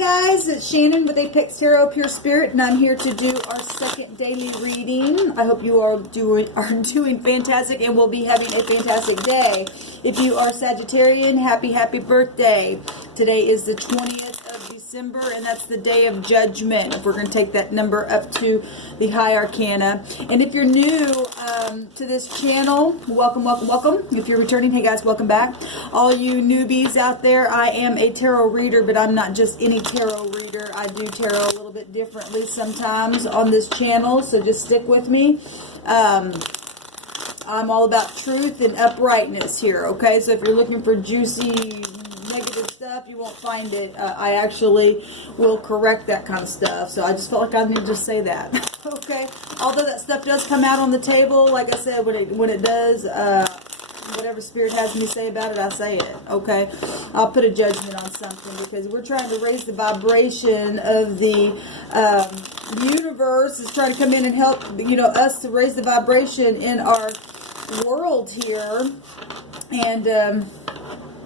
guys, it's Shannon with Apex Tarot Pure Spirit, and I'm here to do our second daily reading. I hope you are doing fantastic and will be having a fantastic day. If you are Sagittarian, happy birthday. Today is the 20th of December, and that's the day of judgment. If we're going to take that number up to the high arcana. And if you're new to this channel, welcome. If you're returning, hey guys, welcome back. All you newbies out there, I am a tarot reader, but I'm not just any tarot reader. I do tarot a little bit differently sometimes on this channel, so just stick with me. I'm all about truth and uprightness here, okay? So if you're looking for juicy negative stuff, you won't find it. I actually will correct that kind of stuff, so I just felt like I needed to say that. Okay, although that stuff does come out on the table, like I said, when it does, whatever spirit has me say about it, I say it. Okay, I'll put a judgment on something because we're trying to raise the vibration of the universe. Is trying to come in and help, you know, us to raise the vibration in our world here. And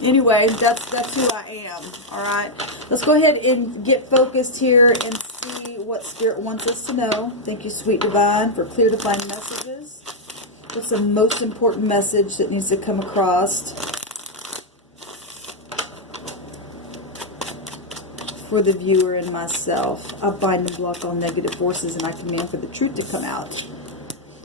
anyway, that's who I am. All right, let's go ahead and get focused here and see what Spirit wants us to know. Thank you, Sweet Divine, for clear, defined messages. What's the most important message that needs to come across for the viewer and myself? I bind and block all negative forces, and I command for the truth to come out.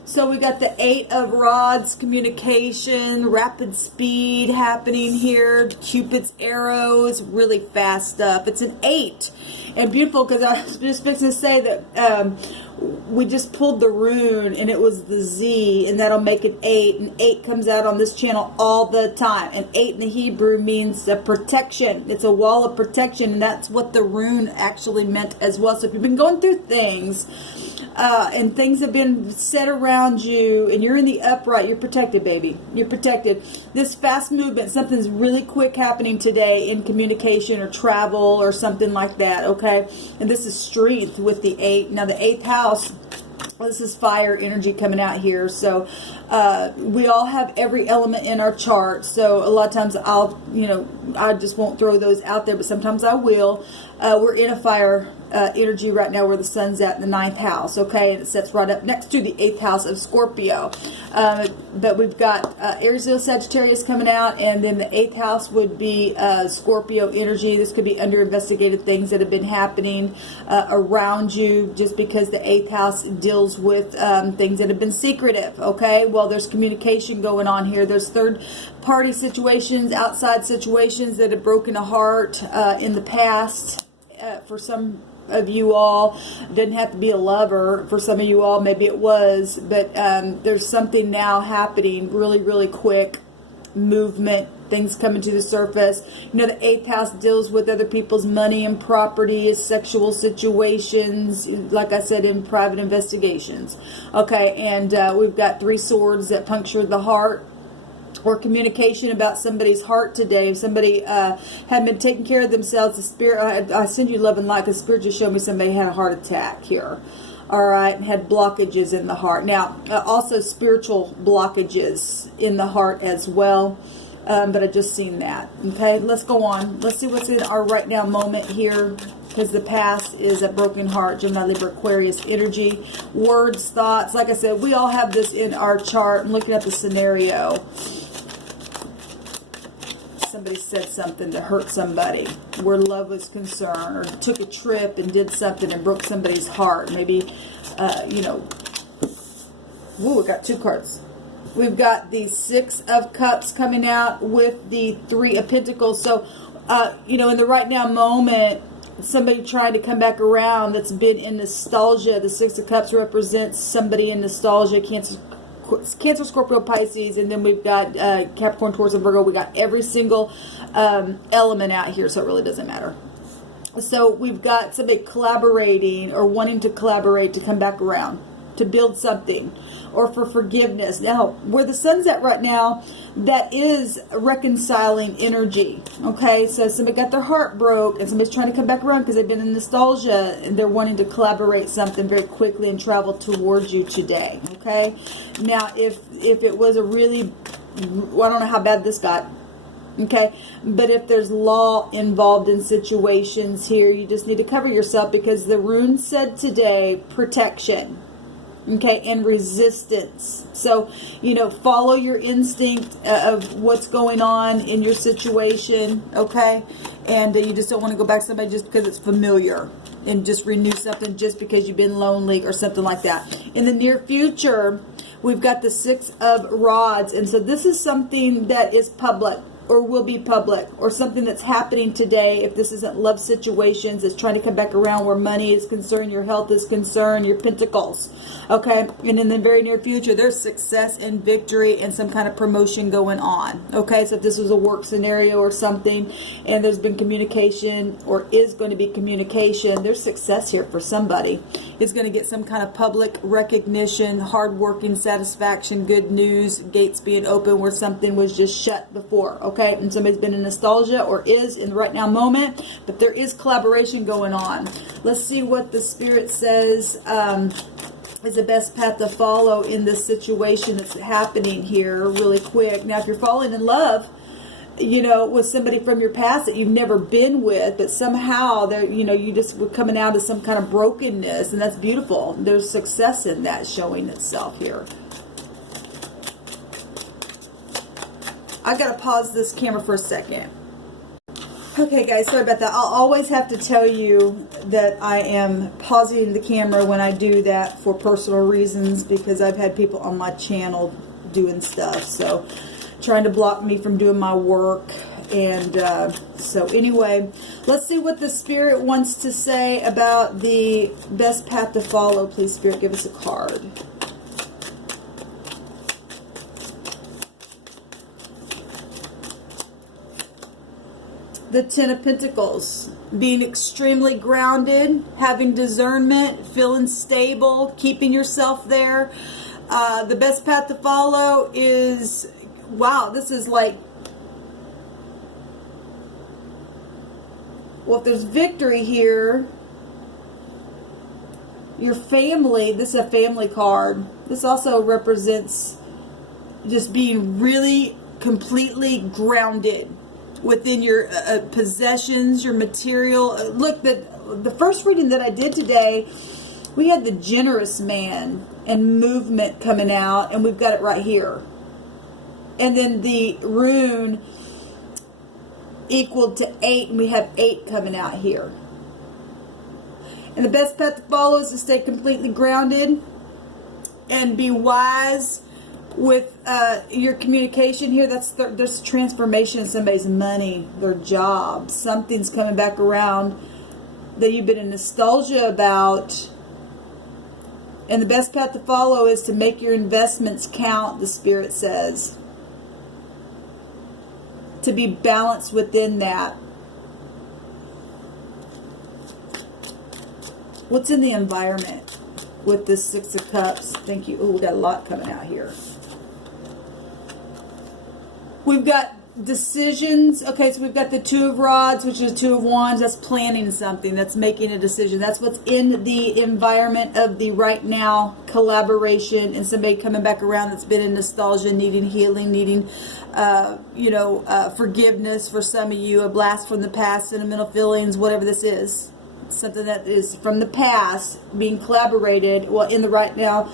So we got the 8 of Rods, communication, rapid speed happening here. Cupid's arrows, really fast stuff. It's an 8. And beautiful, because I was just fixing to say that we just pulled the rune and it was the Z, and that'll make it 8. And 8 comes out on this channel all the time. And 8 in the Hebrew means protection. It's a wall of protection, and that's what the rune actually meant as well. So if you've been going through things, and things have been set around you, and you're in the upright, you're protected, baby. You're protected. This fast movement, something's really quick happening today in communication or travel or something like that, okay? And this is strength with the 8. Now, the 8th house, well, this is fire energy coming out here. So we all have every element in our chart. So a lot of times I just won't throw those out there, but sometimes I will. We're in a fire energy right now where the sun's at in the 9th house, okay? And it sets right up next to the 8th house of Scorpio. But we've got Aries, Leo, Sagittarius coming out, and then the 8th house would be Scorpio energy. This could be under investigated things that have been happening around you, just because the 8th house deals with things that have been secretive, okay? Well, there's communication going on here. There's third party situations, outside situations that have broken a heart in the past. For some of you all, it doesn't have to be a lover. For some of you all, maybe it was, but there's something now happening, really quick movement, things coming to the surface. You know, the 8th house deals with other people's money and property, sexual situations, like I said, in private investigations. Okay, and we've got 3 swords that puncture the heart, or communication about somebody's heart today. If somebody had been taking care of themselves, the spirit, I send you love and light, because spirit just showed me somebody had a heart attack here. All right, and had blockages in the heart. Now, also spiritual blockages in the heart as well. But I just seen that. Okay, let's go on. Let's see what's in our right now moment here, because the past is a broken heart, Gemini, Libra, Aquarius energy. Words, thoughts. Like I said, we all have this in our chart. I'm looking at the scenario. Somebody said something to hurt somebody where love was concerned, or took a trip and did something and broke somebody's heart. Maybe, you know, ooh, we got 2 cards. We've got the 6 of Cups coming out with the 3 of Pentacles. So, you know, in the right now moment, somebody trying to come back around that's been in nostalgia. The 6 of Cups represents somebody in nostalgia, Cancer, Scorpio, Pisces, and then we've got Capricorn, Taurus, and Virgo. We got every single element out here, so it really doesn't matter. So we've got somebody collaborating or wanting to collaborate to come back around, to build something, or for forgiveness. Now, where the sun's at right now, that is reconciling energy. Okay, so somebody got their heart broke, and somebody's trying to come back around because they've been in nostalgia, and they're wanting to collaborate something very quickly and travel towards you today. Okay, now if it was a really, well, I don't know how bad this got, Okay, but if there's law involved in situations here, you just need to cover yourself, because the rune said today protection, okay, and resistance. So, you know, follow your instinct of what's going on in your situation, okay, and you just don't want to go back to somebody just because it's familiar and just renew something just because you've been lonely or something like that. In the near future, we've got the 6 of Rods, and so this is something that is public, or will be public, or something that's happening today. If this isn't love situations, it's trying to come back around where money is concerned, your health is concerned, your pentacles, okay? And in the very near future, there's success and victory and some kind of promotion going on, okay? So if this was a work scenario or something, and there's been communication, or is going to be communication, there's success here for somebody. It's going to get some kind of public recognition, hardworking, satisfaction, good news, gates being open where something was just shut before, okay? And somebody's been in nostalgia, or is in the right now moment, but there is collaboration going on. Let's see what the Spirit says is the best path to follow in this situation that's happening here really quick. Now, if you're falling in love, you know, with somebody from your past that you've never been with, but somehow they're, you know, you just were coming out of some kind of brokenness, and that's beautiful. There's success in that showing itself here. I gotta pause this camera for a second. Okay guys, sorry about that. I'll always have to tell you that I am pausing the camera when I do that for personal reasons, because I've had people on my channel doing stuff, so trying to block me from doing my work. And so anyway, let's see what the Spirit wants to say about the best path to follow. Please, Spirit, give us a card. The 10 of Pentacles, being extremely grounded, having discernment, feeling stable, keeping yourself there. The best path to follow is, wow, this is like, well, if there's victory here, your family, this is a family card. This also represents just being really completely grounded within your possessions, your material. Look, the first reading that I did today, we had the generous man and movement coming out, and we've got it right here. And then the rune equaled to 8, and we have 8 coming out here. And the best path to follow is to stay completely grounded and be wise with your communication here. There's transformation in somebody's money, their job. Something's coming back around that you've been in nostalgia about. And the best path to follow is to make your investments count, the Spirit says. To be balanced within that. What's in the environment with this 6 of Cups? Thank you. Oh, we got a lot coming out here. We've got decisions. Okay, so we've got the 2 of Rods, which is 2 of Wands. That's planning something. That's making a decision. That's what's in the environment of the right now collaboration, and somebody coming back around that's been in nostalgia, needing healing, needing, forgiveness for some of you, a blast from the past, sentimental feelings, whatever this is. Something that is from the past being collaborated. Well, in the right now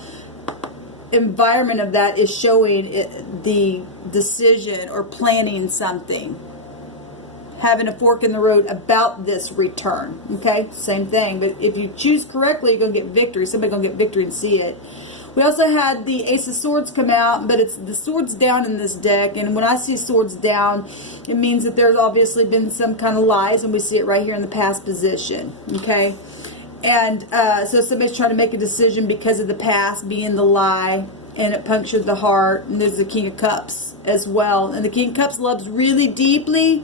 environment of that is showing the decision or planning something, having a fork in the road about this return. Okay, same thing, but if you choose correctly, you're gonna get victory. Somebody's gonna get victory and see it. We also had the Ace of Swords come out, but it's the swords down in this deck, and when I see swords down, it means that there's obviously been some kind of lies, and we see it right here in the past position. Okay, and so somebody's trying to make a decision because of the past being the lie, and it punctured the heart. And there's the King of Cups as well, and the King of Cups loves really deeply,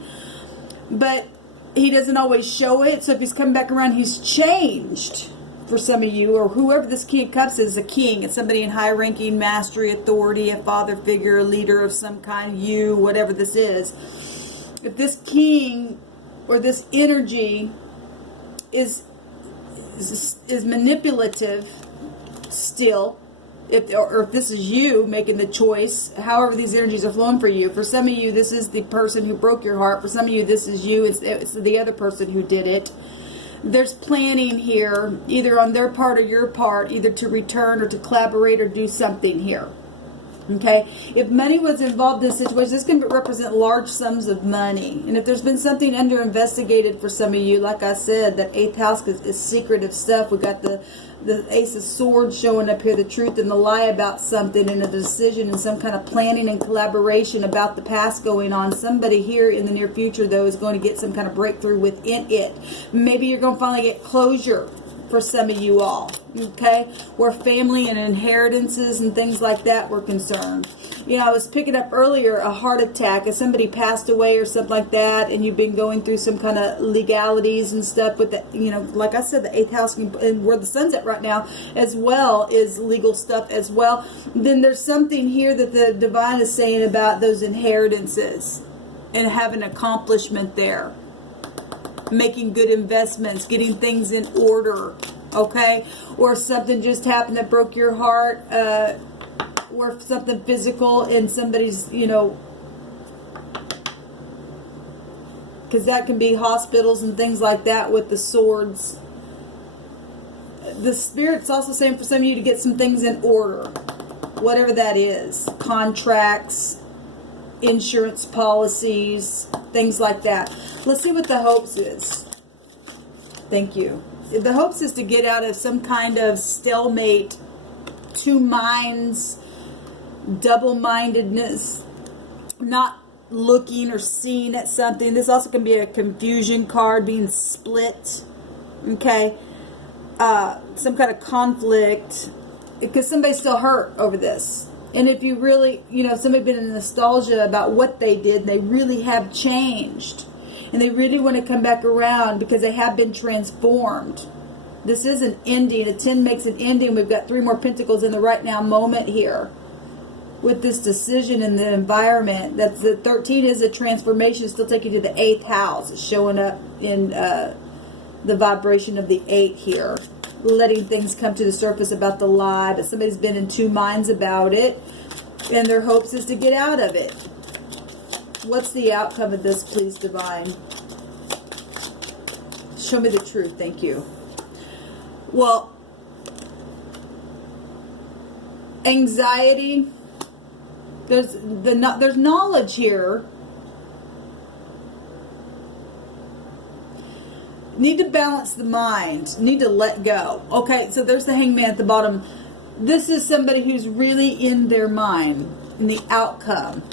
but he doesn't always show it. So if he's coming back around, he's changed. For some of you, or whoever this King of Cups is, a king. It's somebody in high ranking, mastery, authority, a father figure, a leader of some kind, you, whatever this is. If this king or this energy is manipulative still, If this is you making the choice, however these energies are flowing for you. For some of you, this is the person who broke your heart. For some of you, this is you. It's the other person who did it. There's planning here, either on their part or your part, either to return or to collaborate or do something here. Okay, if money was involved in this situation, this can represent large sums of money. And if there's been something under investigated for some of you, like I said, that 8th house is secretive stuff. We got the Ace of Swords showing up here, the truth and the lie about something, and a decision and some kind of planning and collaboration about the past going on. Somebody here in the near future, though, is going to get some kind of breakthrough within it. Maybe you're going to finally get closure for some of you all, okay, where family and inheritances and things like that were concerned. You know, I was picking up earlier a heart attack, if somebody passed away or something like that, and you've been going through some kind of legalities and stuff with the, you know, like I said, the 8th house and where the sun's at right now as well is legal stuff as well. Then there's something here that the divine is saying about those inheritances and having accomplishment there. Making good investments, getting things in order, okay? Or something just happened that broke your heart, or something physical and somebody's, you know, because that can be hospitals and things like that with the swords. The Spirit's also saying for some of you to get some things in order, whatever that is, contracts, insurance policies, things like that. Let's see what the hopes is. Thank you. The hopes is to get out of some kind of stalemate, two minds, double-mindedness, not looking or seeing at something. This also can be a confusion card, being split, okay? Some kind of conflict, because somebody's still hurt over this. And if you really, you know, somebody been in nostalgia about what they did, they really have changed. And they really want to come back around because they have been transformed. This is an ending. A 10 makes an ending. We've got 3 more pentacles in the right now moment here. With this decision in the environment. That's the 13 is a transformation. Still taking you to the 8th house. It's showing up in the vibration of the 8 here. Letting things come to the surface about the lie, but somebody's been in two minds about it, and their hopes is to get out of it. What's the outcome of this, please, divine? Show me the truth. Thank you. Well, anxiety. There's knowledge here. Need to balance the mind. Need to let go. Okay, so there's the Hangman at the bottom. This is somebody who's really in their mind, in the outcome.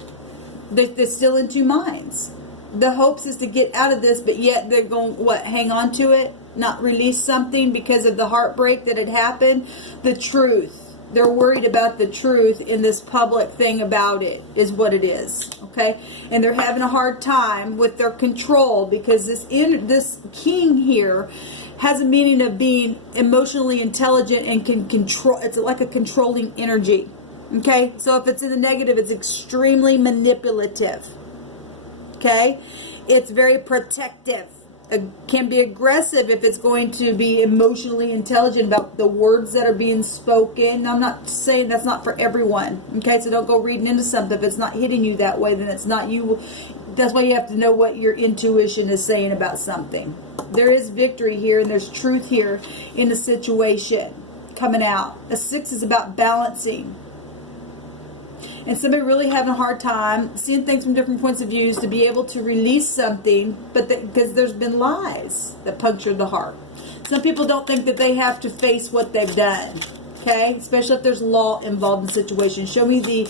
They're still in two minds. The hopes is to get out of this, but yet they're going, what, hang on to it? Not release something because of the heartbreak that had happened? The truth. They're worried about the truth in this public thing about it is what it is. Okay? And they're having a hard time with their control because this king here has a meaning of being emotionally intelligent and can control. It's like a controlling energy. Okay? So if it's in the negative, it's extremely manipulative. Okay? It's very protective. It can be aggressive if it's going to be emotionally intelligent about the words that are being spoken. I'm not saying that's not for everyone. Okay, so don't go reading into something. If it's not hitting you that way, then it's not you. That's why you have to know what your intuition is saying about something. There is victory here and there's truth here in the situation coming out. A 6 is about balancing. And somebody really having a hard time seeing things from different points of views to be able to release something, but because there's been lies that punctured the heart. Some people don't think that they have to face what they've done. Okay, especially if there's law involved in the situation. Show me the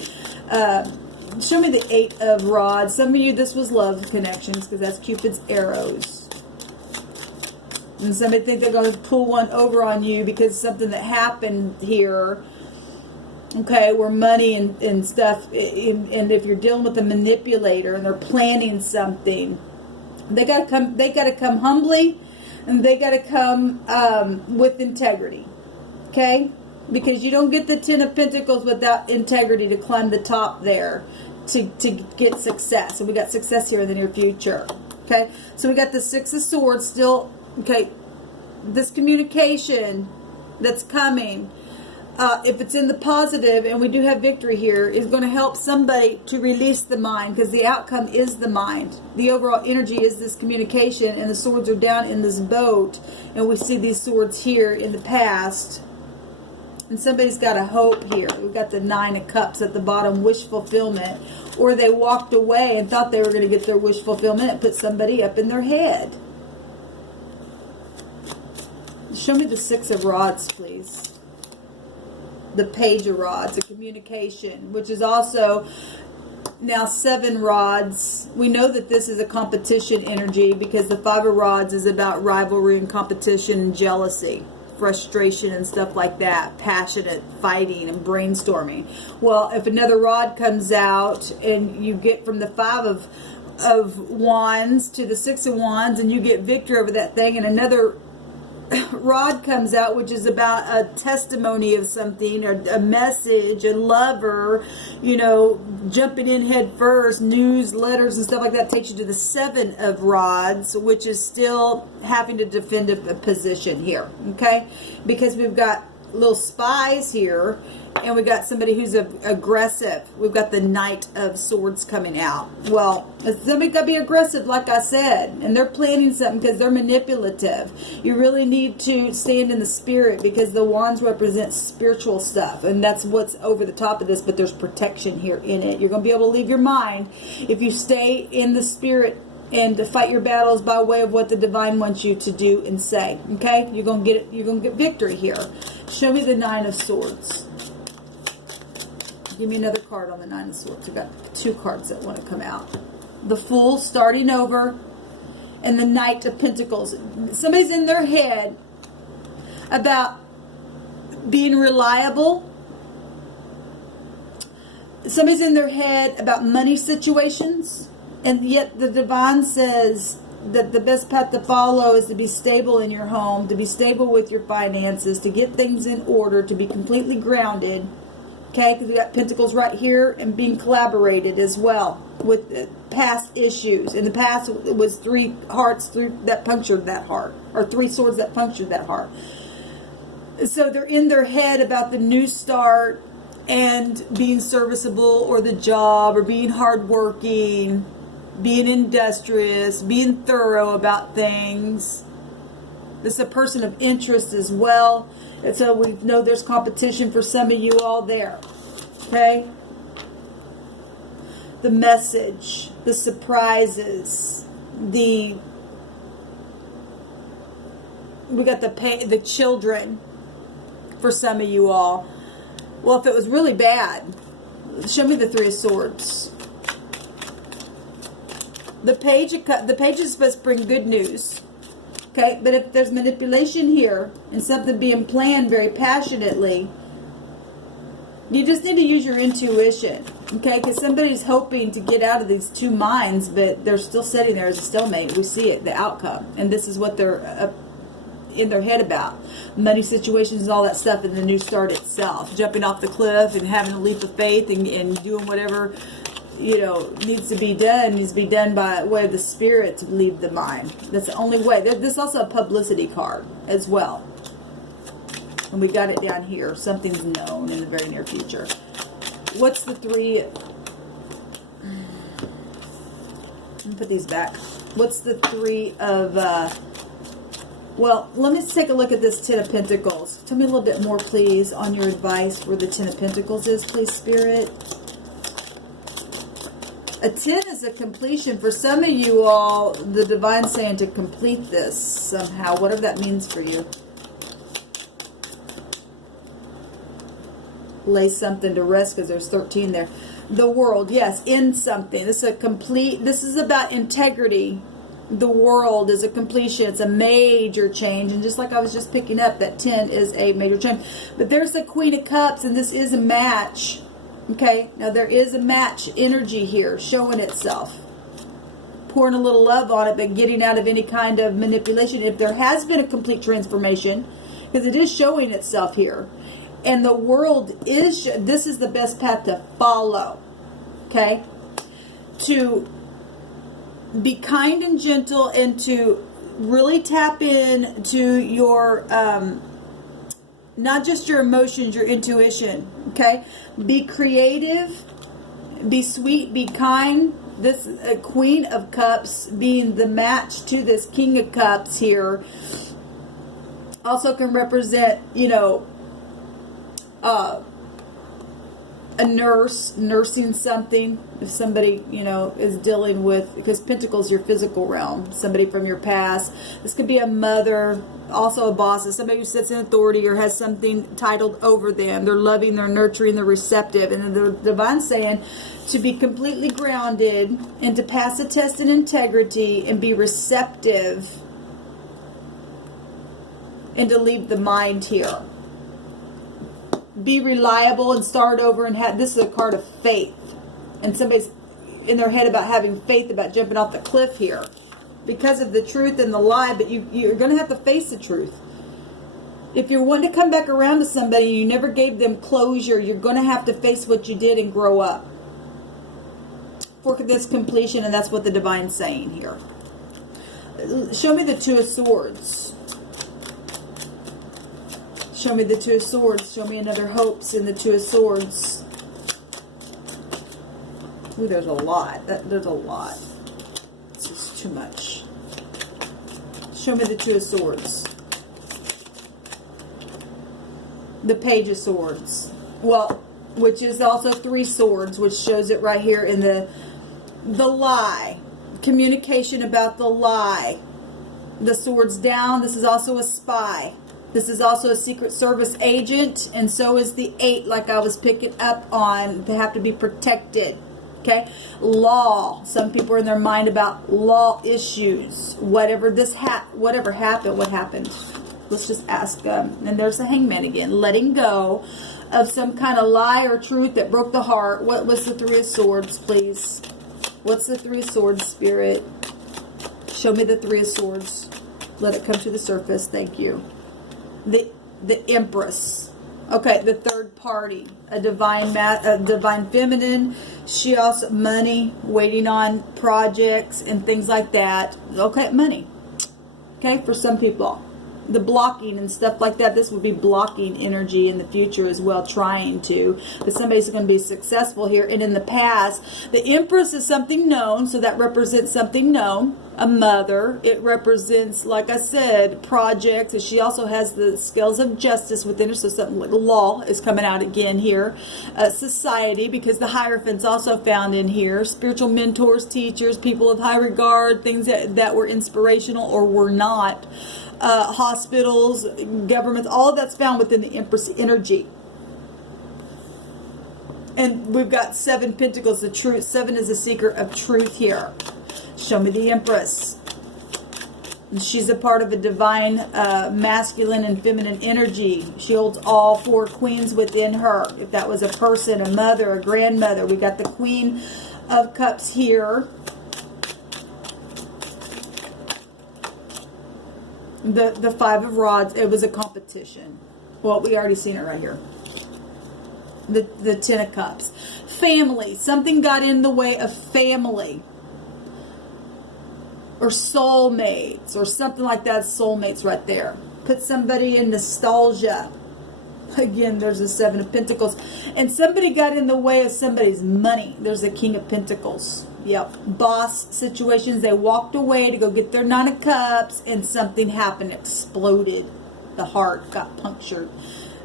8 of rods. Some of you, this was love connections because that's Cupid's arrows. And somebody think they're going to pull one over on you because something that happened here. Okay, where money and stuff, and if you're dealing with a manipulator and they're planning something, they got to come humbly, and they got to come with integrity. Okay, because you don't get the 10 of Pentacles without integrity to climb the top there to get success. And we got success here in the near future. Okay, so we got the 6 of Swords still. Okay, this communication that's coming. if it's in the positive, and we do have victory here, is going to help somebody to release the mind, because the outcome is the mind. The overall energy is this communication, and the swords are down in this boat, and we see these swords here in the past. And somebody's got a hope here. We've got the 9 of Cups at the bottom, wish fulfillment. Or they walked away and thought they were going to get their wish fulfillment. It put somebody up in their head. Show me the 6 of Rods, please. The Page of Rods, the communication, which is also now 7 rods. We know that this is a competition energy, because the 5 of Rods is about rivalry and competition and jealousy, frustration and stuff like that, passionate fighting and brainstorming. Well, if another rod comes out and you get from the 5 of Wands to the 6 of Wands, and you get victory over that thing, and another rod comes out, which is about a testimony of something, or a message, a lover, you know, jumping in head first, news, letters and stuff like that, takes you to the 7 of Rods, which is still having to defend a position here, okay? Because we've got little spies here, and we got somebody who's aggressive. We've got the Knight of Swords coming out. Well, somebody got to be aggressive, like I said, and they're planning something because they're manipulative. You really need to stand in the spirit, because the wands represent spiritual stuff, and that's what's over the top of this, but there's protection here in it. You're going to be able to leave your mind if you stay in the spirit and to fight your battles by way of what the divine wants you to do and say. Okay? You're going to get it. You're going to get victory here. Show me the 9 of Swords. Give me another card on the 9 of Swords. I've got 2 cards that want to come out. The Fool, starting over, and the Knight of Pentacles. Somebody's in their head about being reliable. Somebody's in their head about money situations. And yet the divine says that the best path to follow is to be stable in your home, to be stable with your finances, to get things in order, to be completely grounded. Okay, because we got Pentacles right here, and being collaborated as well with past issues. In the past, it was 3 hearts that punctured that heart, or 3 swords that punctured that heart. So they're in their head about the new start and being serviceable, or the job, or being hardworking, being industrious, being thorough about things. This is a person of interest as well. And so we know there's competition for some of you all there. Okay? The message, the surprises, we got the children for some of you all. Well, if it was really bad, show me the 3 of Swords. The page is supposed to bring good news. Okay, but if there's manipulation here and something being planned very passionately, you just need to use your intuition. Okay, because somebody's hoping to get out of these 2 minds, but they're still sitting there as a stalemate. We see it, the outcome. And this is what they're in their head about. Money situations and all that stuff, and the new start itself. Jumping off the cliff and having a leap of faith, and doing whatever, you know, needs to be done by way of the spirit to leave the mind. That's the only way. This is also a publicity card as well. And we got it down here. Something's known in the very near future. What's the 3? Let me put these back. What's the 3 of... well, let me take a look at this 10 of Pentacles. Tell me a little bit more, please, on your advice where the 10 of Pentacles is, please, Spirit. A 10 is a completion. For some of you all, the divine's saying to complete this somehow, whatever that means for you. Lay something to rest, because there's 13 there. The World, yes, in something. This is about integrity. The World is a completion. It's a major change. And just like I was just picking up, that 10 is a major change. But there's the Queen of Cups, and this is a match. Okay, now there is a match energy here showing itself. Pouring a little love on it, but getting out of any kind of manipulation. If there has been a complete transformation, because it is showing itself here. And the World is, this is the best path to follow. Okay? To be kind and gentle, and to really tap in to your not just your emotions, your intuition. Okay, be creative, be sweet, be kind. This Queen of Cups being the match to this King of Cups here also can represent, you know, a nurse nursing something. If somebody, you know, is dealing with, because Pentacles, your physical realm, somebody from your past. This could be a mother, also a boss, somebody who sits in authority or has something titled over them. They're loving, they're nurturing, they're receptive. And the Divine's saying to be completely grounded and to pass a test in integrity and be receptive and to leave the mind here. Be reliable and start over and have, this is a card of faith. And somebody's in their head about having faith about jumping off the cliff here because of the truth and the lie, but you're going to have to face the truth. If you're wanting to come back around to somebody and you never gave them closure, you're going to have to face what you did and grow up for this completion, and that's what the Divine's saying here. Show me the Two of Swords. Show me the Two of Swords. Show me another hopes in the Two of Swords. Ooh, there's a lot. There's a lot. It's just too much. Show me the Two of Swords. The Page of Swords. Well, which is also Three Swords, which shows it right here in the lie. Communication about the lie. The swords down. This is also a spy. This is also a Secret Service agent, and so is the 8, like I was picking up on. They have to be protected. Okay? Law. Some people are in their mind about law issues. Whatever whatever happened, what happened? Let's just ask them. And there's the Hangman again. Letting go of some kind of lie or truth that broke the heart. What was the Three of Swords, please? What's the Three of Swords, Spirit? Show me the Three of Swords. Let it come to the surface. Thank you. The Empress. Okay, the third party. A divine feminine. She also, money, waiting on projects and things like that. Okay, money. Okay, for some people. The blocking and stuff like that, this would be blocking energy in the future as well, trying to. But somebody's going to be successful here. And in the past, the Empress is something known, so that represents something known. A mother. It represents, like I said, projects. And she also has the scales of justice within her, so something like law is coming out again here. Society, because the Hierophant's also found in here. Spiritual mentors, teachers, people of high regard, things that were inspirational or were not. Hospitals, governments, all of that's found within the Empress energy. And we've got 7 Pentacles, the truth. 7 is the secret of truth here. Show me the Empress. And she's a part of a divine masculine and feminine energy. She holds all 4 queens within her. If that was a person, a mother, a grandmother. We got the Queen of Cups here. The Five of Rods, it was a competition. Well, we already seen it right here. The Ten of Cups. Family. Something got in the way of family. Or soulmates. Or something like that. Soulmates right there. Put somebody in nostalgia. Again, there's the 7 of Pentacles. And somebody got in the way of somebody's money. There's the King of Pentacles. Yep. Boss situations. They walked away to go get their 9 of Cups and something happened. Exploded. The heart got punctured.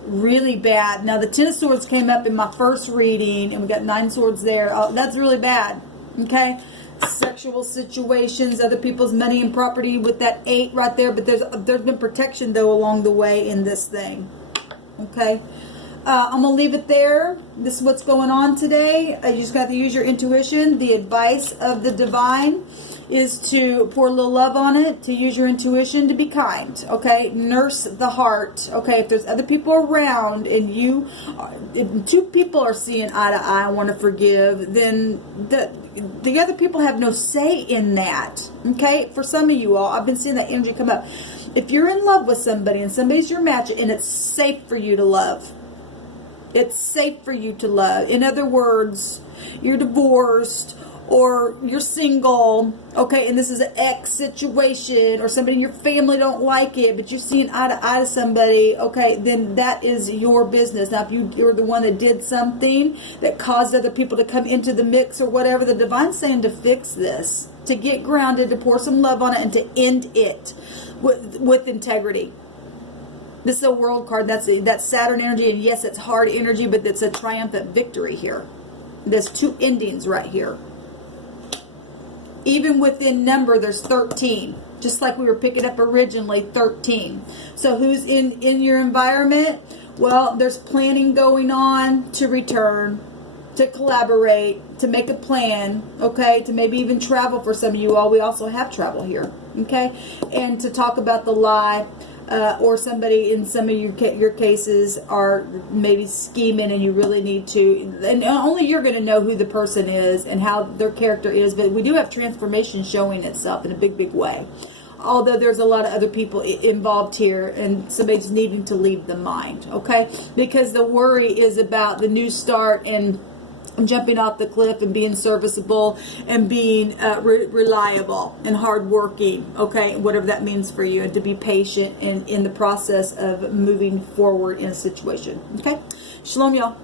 Really bad. Now the 10 of Swords came up in my first reading and we got 9 swords there. Oh, that's really bad. Okay. Sexual situations, other people's money and property with that 8 right there. But there's been protection though along the way in this thing. Okay. I'm going to leave it there. This is what's going on today. You just got to use your intuition. The advice of the Divine is to pour a little love on it, to use your intuition, to be kind. Okay. Nurse the heart. Okay. If there's other people around and if 2 people are seeing eye to eye and want to forgive, then the other people have no say in that. Okay. For some of you all, I've been seeing that energy come up. If you're in love with somebody and somebody's your match and it's safe for you to love, it's safe for you to love. In other words, you're divorced or you're single, okay, and this is an ex situation, or somebody in your family don't like it, but you're seeing eye to eye to somebody, okay, then that is your business. Now, if you're the one that did something that caused other people to come into the mix or whatever, the divine's saying to fix this, to get grounded, to pour some love on it, and to end it with integrity. This is a world card. That's Saturn energy, and yes, it's hard energy, but it's a triumphant victory here. There's two endings right here. Even within number, there's 13. Just like we were picking up originally, 13. So who's in your environment? Well, there's planning going on to return, to collaborate, to make a plan, okay? To maybe even travel for some of you all. We also have travel here, okay? And to talk about the lie. Or somebody in some of your cases are maybe scheming, and you really need to, and only you're going to know who the person is and how their character is, but we do have transformation showing itself in a big way, although there's a lot of other people involved here, and somebody's needing to leave the mind, okay, because the worry is about the new start and jumping off the cliff and being serviceable and being reliable and hardworking, okay, whatever that means for you, and to be patient in the process of moving forward in a situation, okay. Shalom, y'all.